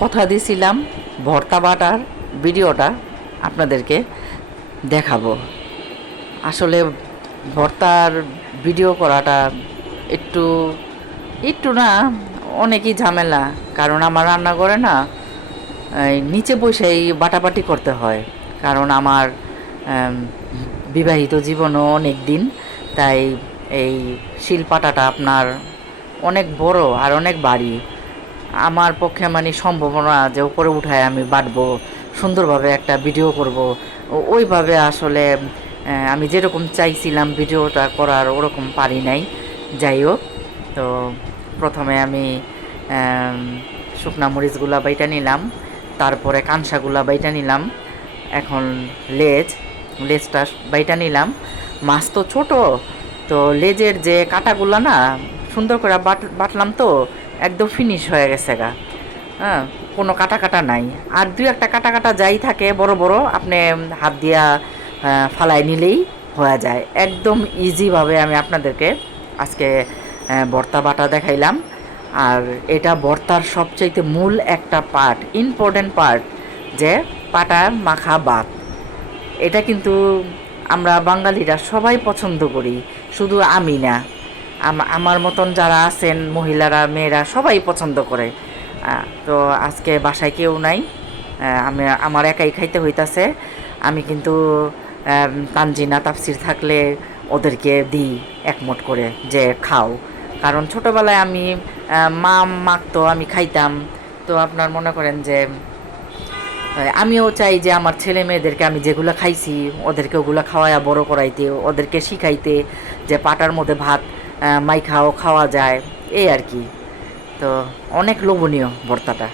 কথা দিয়েছিলাম ভর্তা বাটার ভিডিওটা আপনাদেরকে দেখাবো। আসলে ভর্তার ভিডিও করাটা একটু একটু না, অনেকই ঝামেলা। কারণ আমার রান্নাঘরে না এই নিচে বসেই বাটাবাটি করতে হয়। কারণ আমার আম, বিবাহিত জীবনও অনেক দিন, তাই এই শিলপাটাটা আপনার অনেক বড় আর অনেক ভারী। আমার পক্ষে মানে সম্ভব না যে উপরে উঠায় আমি বাটবো, সুন্দরভাবে একটা ভিডিও করব। ওইভাবে আসলে আমি যেরকম চাইছিলাম ভিডিওটা করার ওরকম পারি নাই। যাই হোক, তো প্রথমে আমি আম, শুকনা মরিচগুলা বাইটা নিলাম, তারপরে কাঁনসাগুলা বাইটা নিলাম, এখন লেজটা বাইটা নিলাম। মাছ তো ছোট, তো লেজের যে কাটাগুলা না সুন্দর করে বাটলাম, তো একদম ফিনিশ হয়ে গেছে গা। হ্যাঁ, কোনো কাটা কাটা নাই। আর দুই একটা কাটা কাটা যাই থাকে বড় বড়, আপনি হাত দিয়া ফালাই নিলেই হয়ে যায়। একদম ইজিভাবে আমি আপনাদেরকে আজকে ভর্তা বাটা দেখাইলাম। আর এটা ভর্তার সবচাইতে মূল একটা পার্ট, ইম্পর্টেন্ট পার্ট, যে পাটা মাখা ভাত। এটা কিন্তু আমরা বাঙালিরা সবাই পছন্দ করি, শুধু আমি না, আমার মতন যারা আছেন মহিলারা, মেয়েরা সবাই পছন্দ করে। তো আজকে বাসায় কেউ নাই, আমার একাই খাইতে হইতাছে। আমি কিন্তু তানজিনা তাফসির থাকলে ওদেরকে দিই একমত করে যে খাও। কারণ ছোটোবেলায় আমি মা মাখতো, আমি খাইতাম। তো আপনার মনে করেন যে আমিও চাই যে আমার ছেলে মেয়েদেরকে আমি যেগুলো খাইছি ওদেরকে ওগুলো খাওয়ায়া বড় করাইতে, ওদেরকে শিখাইতে যে পাটার মধ্যে ভাত মাইখাও খাওয়া যায়, এই আর কি। তো অনেক লোভনীয় ভর্তাটা।